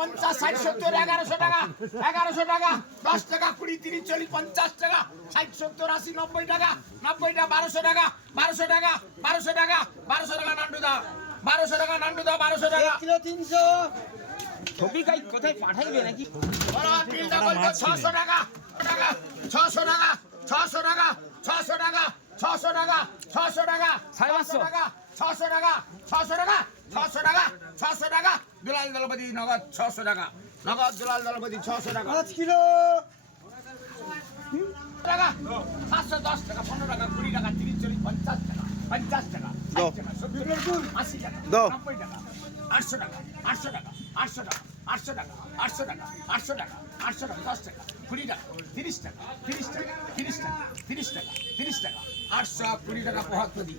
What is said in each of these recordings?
পঞ্চাশ ষাট সত্তর এগারোশো টাকা এগারোশো টাকা দশ টাকা কুড়ি তিরিশ চল্লিশ পঞ্চাশ টাকা ষাট সত্তর আশি নব্বই টাকা নব্বই টাকা বারোশো টাকা বারোশো টাকা বারোশো টাকা বারোশো টাকা নান্ডু দাও বারোশো টাকা নান্ডু দাও বারোশো টাকা কিলো তিনশো ছবি কোথায় পাঠাইবে নাকি ছশো টাকা। টাকা ছশো টাকা ছশো টাকা ছশো টাকা ছশো টাকা ছশো টাকা পাঁচশো টাকা ছশো টাকা ছশো টাকা ছশো টাকা ছশো টাকা দুলাল দলপতি নগদ ছশো টাকা নগদ দুলাল দলপতি ছশো টাকা পাঁচ কিলো টাকা সাতশো দশ টাকা পনেরো টাকা কুড়ি টাকা তিরিশ চল্লিশ পঞ্চাশ টাকা পঞ্চাশ টাকা আশি টাকা নব্বই টাকা আটশো টাকা আটশো টাকা আটশো টাকা আটশো টাকা আটশো টাকা আটশো টাকা আটশো টাকা দশ টাকা কুড়ি টাকা তিরিশ টাকা তিরিশ টাকা তিরিশ টাকা তিরিশ টাকা তিরিশ টাকা আটশো কুড়ি টাকা পহাত্তরি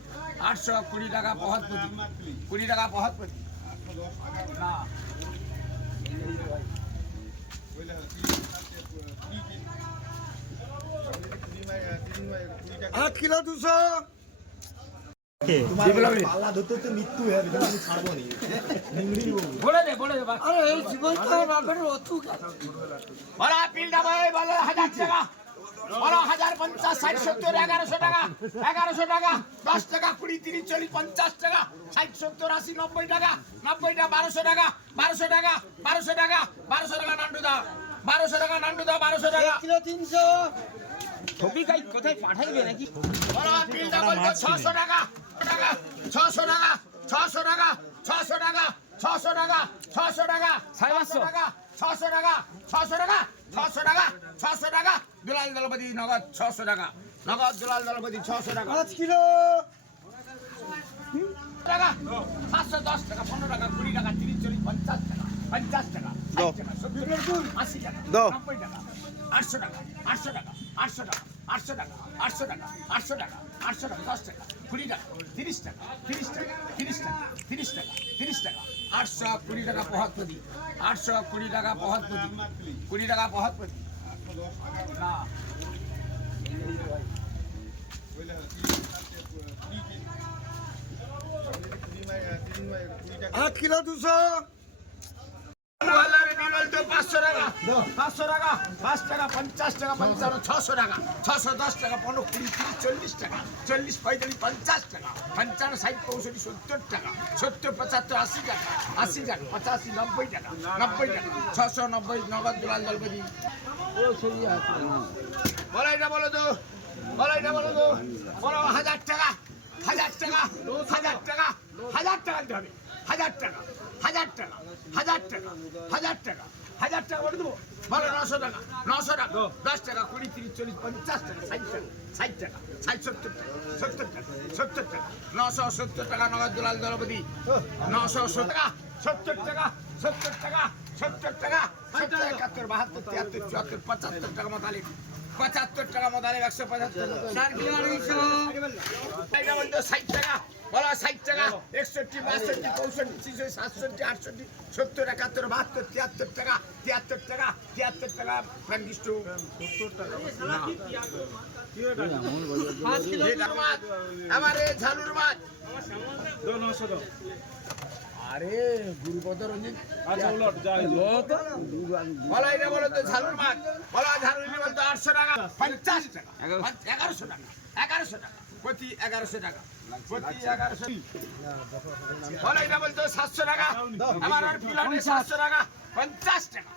আটশো কুড়ি টাকা পহাত্তরি কুড়ি টাকা পহাত্তরি না। আট কিলো দুশো। পাল্লা ধরতে মৃত্যু আমি ছাড়বো নি। নিংড়ি নিবো বলে দে বলে দে বাস। আরে এই জীবন তো বাপের অতু বলা পিলটা ভাই বলো হাজার টাকা। বলো হাজার পঞ্চাশ ষাট সত্তর এগারোশো টাকা। এগারোশো টাকা দশ টাকা কুড়ি তিরিশ চল্লিশ পঞ্চাশ টাকা। ষাট সত্তর আশি নব্বই টাকা। নব্বই টাকা বারোশো টাকা। বারোশো টাকা বারোশো টাকা বারোশো টাকা নান্ডু দাও বারোশো টাকা নান্ডু দাও বারোশো টাকা। কিলো তিনশো। ছবি গাই কোথায় পাঠাইবে নাকি? বলো বলতো ছশো টাকা টাকা। ছশো টাকা ছশো টাকা ছশো টাকা। ছশো টাকা ছশো টাকা পাঁচশো। টাকা ছশো টাকা ছশো টাকা ছশো টাকা ছশো টাকা। দুলাল দলপতি নগদ ছশো টাকা। নগদ দুলাল দলপতি ছশো টাকা। পাঁচ কিলো। টাকা সাতশো দশ টাকা পনেরো টাকা কুড়ি টাকা তিরিশ চল্লিশ পঞ্চাশ টাকা পঞ্চাশ টাকা ষাট টাকা টাকা আশি টাকা নব্বই টাকা আটশো টাকা আটশো টাকা আটশো টাকা আটশো টাকা আটশো টাকা আটশো টাকা আটশো টাকা দশ টাকা কুড়ি টাকা তিরিশ টাকা তিরিশ টাকা তিরিশ টাকা তিরিশ টাকা তিরিশ টাকা আটশো কুড়ি টাকা পহাত্তরি আটশো কুড়ি টাকা পহাত্তরি কুড়ি টাকা পহাত্তরি না। আট কিলো দুশো। পাঁচশো টাকা পাঁচ টাকা পঞ্চাশ টাকা পঞ্চান্ন ছশো টাকা ছশো দশ টাকা পনেরো কুড়ি তিরিশ চল্লিশ টাকা চল্লিশ পঁয়তাল্লিশ পঞ্চাশ টাকা পঞ্চান্ন ষাট পঁয়ষট্টি সত্তর টাকা সত্তর পঁচাত্তর আশি টাকা আশি টাকা পঁচাশি নব্বই টাকা নব্বই টাকা ছশো নব্বই নগদ দুলাল দলপতি বলো এটা বলো তো বলো এটা বলো তো বলো হাজার টাকা হাজার টাকা হাজার টাকা হাজার টাকা দিতে হবে হাজার টাকা হাজার টাকা হাজার টাকা হাজার টাকা হাজার টাকা বলে দেবো। বলো নশো টাকা নশো টাকা। দশ টাকা কুড়ি তিরিশ চল্লিশ পঞ্চাশ টাকা ষাট টাকা ষাট টাকা ষাট সত্তর টাকা সত্তর টাকা সত্তর টাকা নশো সত্তর টাকা নগদ দুলাল দলপতি। নশো সত্তর টাকা সত্তর টাকা সত্তর টাকা সত্তর টাকা সত্তর একাত্তর বাহাত্তর তিয়াত্তর চুয়াত্তর পঁচাত্তর টাকা মোতালিক পঁচাত্তর টাকা মোতালিক একশো পঁচাত্তর। ষাট টাকা। বলা ষাট টাকা একষট্টি বাষট্টি চৌষট্টি ছিষট্টি সাতষট্টি আটষট্টি সত্তর একাত্তর বাহাত্তর তিয়াত্তর টাকা তিয়াত্তর টাকা তিয়াত্তর টাকা কিলো আমার এ ঝালুর মাছ আরে গুরুপদ রঞ্জিত বলো এটা বলো তো ঝালুর মাছ বলো ঝালুর বলতো আটশো টাকা। পঞ্চাশ টাকা। এগারোশো টাকা। এগারোশো টাকা। প্রতি এগারোশো টাকা। সাতশো টাকা আমার পিলানে সাতশো টাকা পঞ্চাশ। টাকা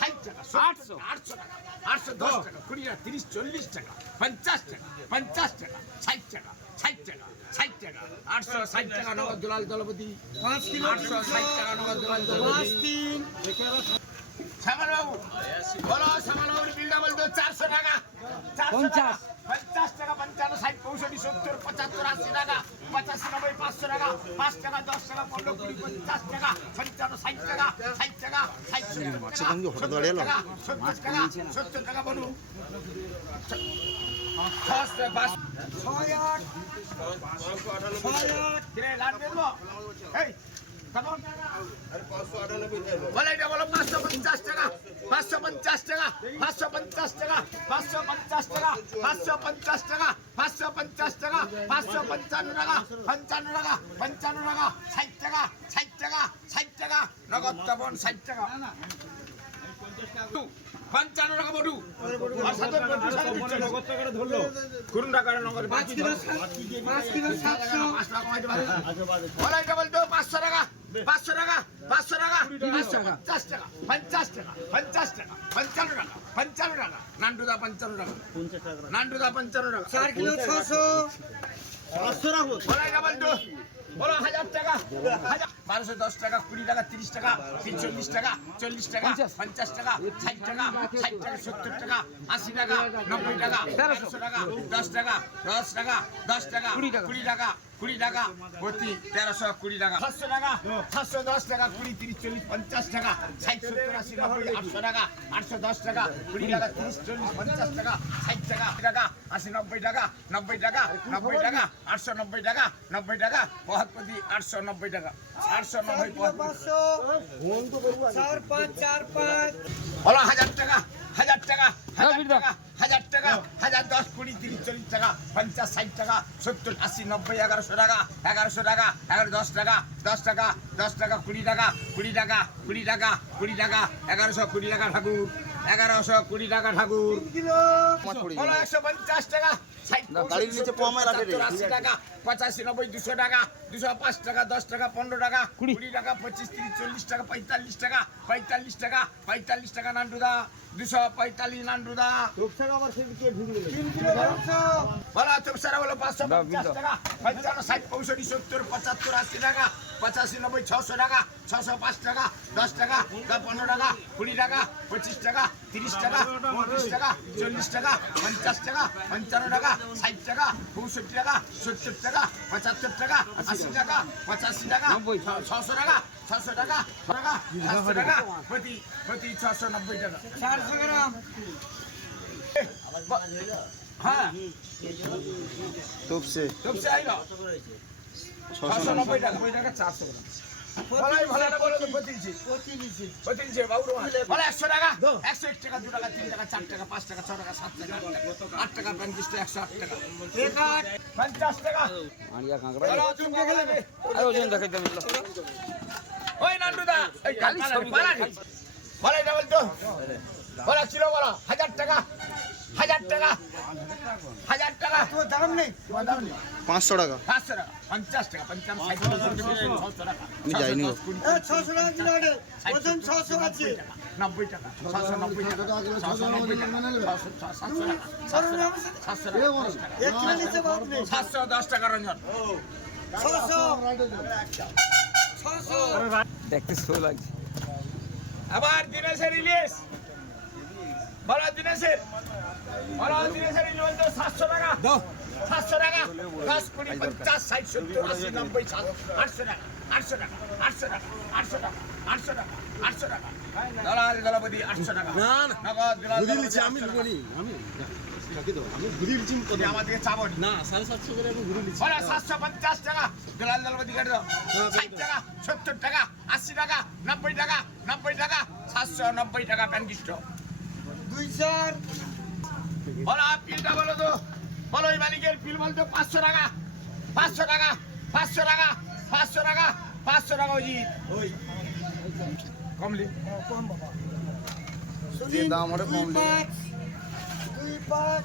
ষাট টাকা আটশো আটশো টাকা আটশো দশ টাকা কুড়ি টাকা তিরিশ চল্লিশ টাকা পঞ্চাশ। টাকা পঞ্চাশ টাকা ষাট টাকা ষাট টাকা ষাট টাকা আটশো ষাট টাকা নগদ দুলাল দলপতি আটশো ষাট টাকা নগদ দুলাল দলপতি তিন বলো শ্যামল বিলটা বলতো চারশো টাকা চারশো পঞ্চাশ টাকা পঞ্চান্ন ষাট পঁয়ষট্টি সত্তর। পঁচাত্তর আশি টাকা পঁচাশি নব্বই পাঁচশো টাকা পাঁচ টাকা দশ টাকা পনেরো কুড়ি পঞ্চাশ টাকা পঞ্চান্ন ষাট টাকা ষাট টাকা ষাট সত্তর টাকা সত্তর টাকা সত্তর টাকা বলুন ছয় আট ছয় আট বলো এটা বলো, পাঁচশো পঞ্চাশ টাকা, পাঁচশো পঞ্চাশ টাকা, পাঁচশো পঞ্চাশ টাকা, পাঁচশো পঞ্চাশ টাকা, পাঁচশো পঞ্চাশ টাকা, পাঁচশো পঞ্চাশ টাকা, পাঁচশো পঞ্চান্ন টাকা পঞ্চান্ন টাকা পঞ্চান্ন টাকা, ষাট টাকা ষাট টাকা ষাট টাকা, নগদ তপন ষাট টাকা। পঞ্চান্ন টাকা বটু। আর সাথে বটু সাথে দিচ্ছে। না। করুন টাকা নগদ পাঁচ কিলো পাঁচ কিলো সাতশো। পাঁচ টাকা কমাইতে পারে। বলো এটা বলতো পাঁচশো টাকা পাঁচশো টাকা পাঁচশো টাকা। পাঁচশো পঞ্চাশ টাকা পঞ্চাশ টাকা পঞ্চাশ টাকা পঞ্চান্ন টাকা পঞ্চান্ন টাকা। নান্টুদা পঞ্চান্ন টাকা। নান্টুদা পঞ্চান্ন টাকা। চার কিলো ছশো। বলো এটা বলতো বলো হাজার টাকা হাজার বারোশো দশ টাকা কুড়ি টাকা তিরিশ টাকা চল্লিশ টাকা চল্লিশ টাকা পঞ্চাশ। টাকা ষাট টাকা ষাট টাকা সত্তর টাকা আশি টাকা নব্বই টাকা তেরোশো। টাকা দশ টাকা দশ টাকা দশ টাকা কুড়ি টাকা। কুড়ি টাকা কুড়ি টাকা, প্রতি তেরোশো কুড়ি টাকা। সাতশো টাকা, সাতশো দশ টাকা, কুড়ি, তিরিশ, চল্লিশ, পঞ্চাশ টাকা, ষাট, সত্তর, আশি, নব্বই, আটশো টাকা, আটশো দশ টাকা, কুড়ি টাকা, তিরিশ, চল্লিশ, পঞ্চাশ টাকা, ষাট টাকা টাকা, আশি, নব্বই টাকা নব্বই টাকা নব্বই টাকা, আটশো নব্বই টাকা নব্বই টাকা পঁচাত্তর আটশো নব্বই টাকা, আটশো নব্বই চার পাঁচ চার পাঁচ। বলো, হাজার টাকা হাজার টাকা হাজার টাকা হাজার টাকা হাজার দশ, কুড়ি, তিরিশ, চল্লিশ টাকা, পঞ্চাশ, ষাট টাকা, সত্তর, আশি, নব্বই, এগারোশো টাকা এগারোশো টাকা, এগারো, দশ টাকা দশ টাকা দশ টাকা, কুড়ি টাকা কুড়ি টাকা কুড়ি টাকা কুড়ি টাকা, এগারোশো, কুড়ি টাকা, ঠাকুর। এগারোশো কুড়ি টাকা ঠাকুর। একশো পঞ্চাশ টাকা গাড়ির নিচে আশি পঁচাশি নব্বই দুশো টাকা দুশো পাঁচ টাকা দশ টাকা পনেরো টাকা কুড়ি। টাকা পঁচিশ তিরিশ চল্লিশ টাকা পঁয়তাল্লিশ টাকা পঁয়তাল্লিশ টাকা পঁয়তাল্লিশ টাকা নান্ডুদা দুশো পঁয়তাল্লিশ নান্ডুদা তিন কিলো দুশো বলো চৌসারা বলো পাঁচশো পঞ্চাশ টাকা। পঞ্চান্ন ষাট পঁয়ষট্টি সত্তর পঁচাত্তর আশি টাকা পঁচাশি নব্বই ছশো টাকা ছশো পাঁচ টাকা দশ টাকা পনেরো টাকা কুড়ি টাকা পঁচিশ টাকা তিরিশ টাকা পঁয়ত্রিশ টাকা চল্লিশ টাকা পঞ্চাশ টাকা পঞ্চান্ন টাকা ষাট টাকা পঁয়ষট্টি টাকা সত্তর টাকা পঁচাত্তর টাকা আশি টাকা পঁচাশি টাকা ছশো টাকা ছশো টাকা টাকা সাতশো টাকা প্রতি প্রতি ছশো নব্বই টাকা। হ্যাঁ। তোপসে সবচেয়ে আইলো ছশো নব্বই টাকা নব্বই টাকা চারশো গ্রাম একশো টাকা? একশো এক টাকা দু টাকা তিন টাকা চার টাকা পাঁচ টাকা ছ টাকা সাত টাকা আট টাকা পঞ্চাশ টাকা একশো আট টাকা। পঞ্চাশ টাকা। বলো, চুমকে গেলে ওই নান্টুদা এই কালি ছবি বলে বলতো। বলো ছিল বলো হাজার টাকা। হাজার টাকা। হাজার টাকা। তোর দাম নেই দাম নেই। পাঁচশো টাকা। পাঁচশো টাকা। পঞ্চাশ টাকা পঞ্চাশ ছশো টাকা যাইনি ছশো দশ, কুড়ি, এ, ছশো টাকা কিলো ওজন ছশো আছে। নব্বই টাকা ছশো নব্বই টাকা ছশো নব্বই টাকা সাতশো দশ টাকা। ছশো। ছশো। আবার দিনেশের ইলিশ বলো দিনেশের বলো দিনেশের সাতশো টাকা। সাতশো টাকা। দশ কুড়ি পঞ্চাশ ষাট সত্তর আশি নব্বই সাত আটশো টাকা আটশো টাকা আটশো টাকা আটশো টাকা আটশো টাকা আটশো টাকা। দলাল দলপতি আটশো টাকা। না, না। আমি 800 টাকা। আমি আমি ঘুরে নিচ্ছি তুমি আমাদেরকে চাবো না। সাড়ে সাতশো করে আমি ঘুরে নিচ্ছি বলো সাতশো পঞ্চাশ টাকা দলাল দলপতি কেটে দাও। ষাট টাকা সত্তর টাকা আশি টাকা নব্বই টাকা নব্বই টাকা সাতশো নব্বই টাকা প্যান্টিস্ট দুই চার। বলো পিলটা বলো তো। বলো ওই মালিকের পিল বলতো পাঁচশো টাকা। পাঁচশো টাকা পাঁচশো টাকা পাঁচশো টাকা পাঁচশো টাকা অজিত কমলি কম বাবা। দাম ওটা দুই পাঁচ।